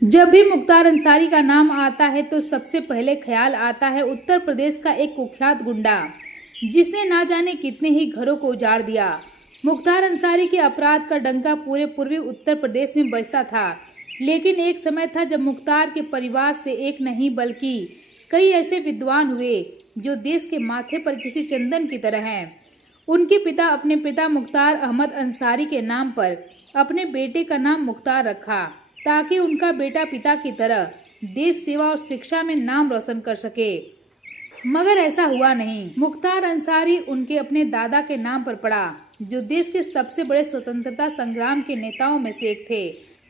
जब भी मुख्तार अंसारी का नाम आता है तो सबसे पहले ख्याल आता है उत्तर प्रदेश का एक कुख्यात गुंडा जिसने ना जाने कितने ही घरों को उजाड़ दिया। मुख्तार अंसारी के अपराध का डंका पूरे पूर्वी उत्तर प्रदेश में बजता था, लेकिन एक समय था जब मुख्तार के परिवार से एक नहीं बल्कि कई ऐसे विद्वान हुए जो देश के माथे पर किसी चंदन की तरह हैं। उनके पिता अपने पिता मुख्तार अहमद अंसारी के नाम पर अपने बेटे का नाम मुख्तार रखा ताकि उनका बेटा पिता की तरह देश सेवा और शिक्षा में नाम रोशन कर सके, मगर ऐसा हुआ नहीं। मुख्तार अंसारी उनके अपने दादा के नाम पर पड़ा जो देश के सबसे बड़े स्वतंत्रता संग्राम के नेताओं में से एक थे।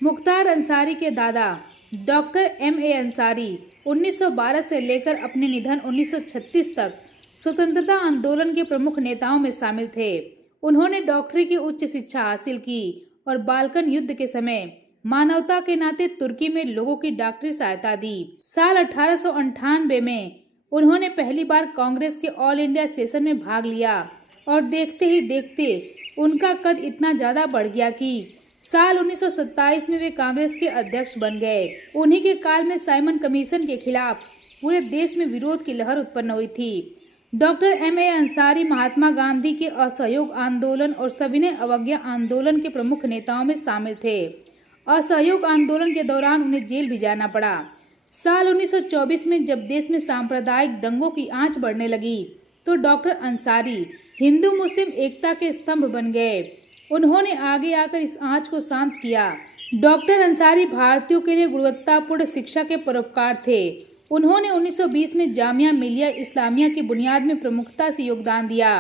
मुख्तार अंसारी के दादा डॉक्टर M.A. अंसारी 1912 से लेकर अपने निधन 1936 तक स्वतंत्रता आंदोलन के प्रमुख नेताओं में शामिल थे। उन्होंने डॉक्टरी की उच्च शिक्षा हासिल की और बाल्कन युद्ध के समय मानवता के नाते तुर्की में लोगों की डॉक्टरी सहायता दी। साल 1898 में उन्होंने पहली बार कांग्रेस के ऑल इंडिया सेशन में भाग लिया और देखते ही देखते उनका कद इतना ज्यादा बढ़ गया कि साल 1927 में वे कांग्रेस के अध्यक्ष बन गए। उन्हीं के काल में साइमन कमीशन के खिलाफ पूरे देश में विरोध की लहर उत्पन्न हुई थी। Doctor M.A. अंसारी महात्मा गांधी के असहयोग आंदोलन और सविनय अवज्ञा आंदोलन के प्रमुख नेताओं में शामिल थे। असहयोग आंदोलन के दौरान उन्हें जेल भी जाना पड़ा। साल 1924 में जब देश में सांप्रदायिक दंगों की आंच बढ़ने लगी तो डॉक्टर अंसारी हिंदू मुस्लिम एकता के स्तंभ बन गए। उन्होंने आगे आकर इस आंच को शांत किया। डॉक्टर अंसारी भारतीयों के लिए गुणवत्तापूर्ण शिक्षा के परोपकार थे। उन्होंने 1920 में जामिया मिलिया इस्लामिया की बुनियाद में प्रमुखता से योगदान दिया।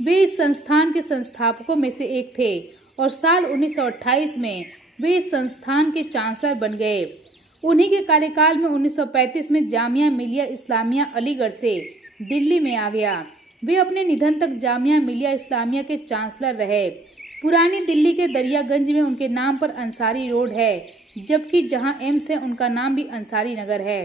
वे इस संस्थान के संस्थापकों में से एक थे और साल 1928 में वे इस संस्थान के चांसलर बन गए। उन्हीं के कार्यकाल में 1935 में जामिया मिलिया इस्लामिया अलीगढ़ से दिल्ली में आ गया। वे अपने निधन तक जामिया मिलिया इस्लामिया के चांसलर रहे। पुरानी दिल्ली के दरियागंज में उनके नाम पर अंसारी रोड है, जबकि जहां एम्स है उनका नाम भी अंसारी नगर है।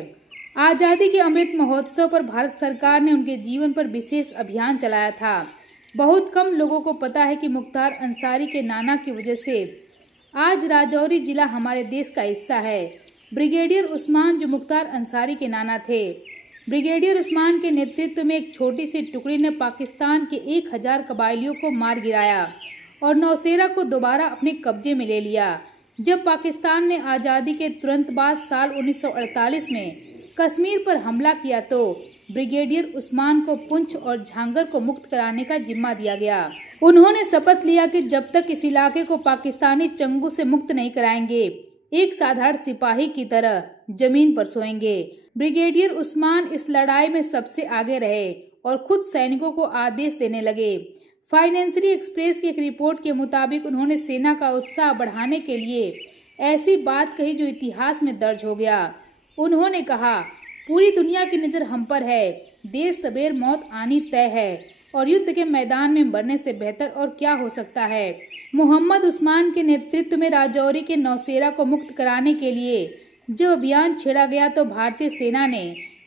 आज़ादी के अमृत महोत्सव पर भारत सरकार ने उनके जीवन पर विशेष अभियान चलाया था। बहुत कम लोगों को पता है कि मुख्तार अंसारी के नाना की वजह से आज राजौरी जिला हमारे देश का हिस्सा है। ब्रिगेडियर उस्मान जो मुख्तार अंसारी के नाना थे। ब्रिगेडियर उस्मान के नेतृत्व में एक छोटी सी टुकड़ी ने पाकिस्तान के 1000 कबायलियों को मार गिराया और नौशेरा को दोबारा अपने कब्जे में ले लिया। जब पाकिस्तान ने आज़ादी के तुरंत बाद साल 1948 में कश्मीर पर हमला किया तो ब्रिगेडियर उस्मान को पुंछ और झांगर को मुक्त कराने का जिम्मा दिया गया। उन्होंने शपथ लिया कि जब तक इस इलाके को पाकिस्तानी चंगुल से मुक्त नहीं कराएंगे, एक साधारण सिपाही की तरह जमीन पर सोएंगे। ब्रिगेडियर उस्मान इस लड़ाई में सबसे आगे रहे और खुद सैनिकों को आदेश देने लगे। फाइनेंशियल एक्सप्रेस की एक रिपोर्ट के मुताबिक उन्होंने सेना का उत्साह बढ़ाने के लिए ऐसी बात कही जो इतिहास में दर्ज हो गया। उन्होंने कहा, पूरी दुनिया की नज़र हम पर है, देर सबेर मौत आनी तय है और युद्ध के मैदान में मरने से बेहतर और क्या हो सकता है। मोहम्मद उस्मान के नेतृत्व में राजौरी के नौशेरा को मुक्त कराने के लिए जब अभियान छेड़ा गया तो भारतीय सेना ने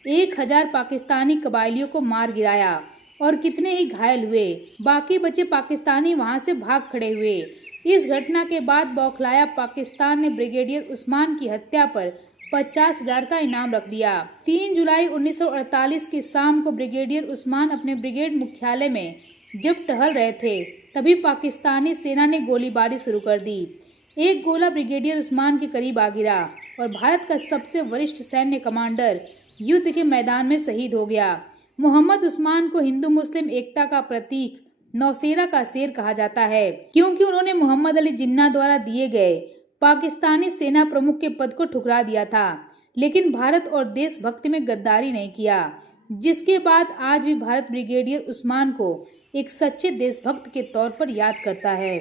1000 पाकिस्तानी कबायलियों को मार गिराया और कितने ही घायल हुए। बाकी बचे पाकिस्तानी वहां से भाग खड़े हुए। इस घटना के बाद बौखलाया पाकिस्तान ने ब्रिगेडियर उस्मान की हत्या पर 50,000 का इनाम रख दिया। 3 जुलाई 1948 की शाम को ब्रिगेडियर उस्मान अपने ब्रिगेड मुख्यालय में जब टहल रहे थे तभी पाकिस्तानी सेना ने गोलीबारी शुरू कर दी। एक गोला ब्रिगेडियर उस्मान के करीब आ गिरा और भारत का सबसे वरिष्ठ सैन्य कमांडर युद्ध के मैदान में शहीद हो गया। मोहम्मद उस्मान को हिंदू मुस्लिम एकता का प्रतीक नौशेरा का शेर कहा जाता है, क्योंकि उन्होंने मोहम्मद अली जिन्ना द्वारा दिए गए पाकिस्तानी सेना प्रमुख के पद को ठुकरा दिया था, लेकिन भारत और देशभक्ति में गद्दारी नहीं किया, जिसके बाद आज भी भारत ब्रिगेडियर उस्मान को एक सच्चे देशभक्त के तौर पर याद करता है।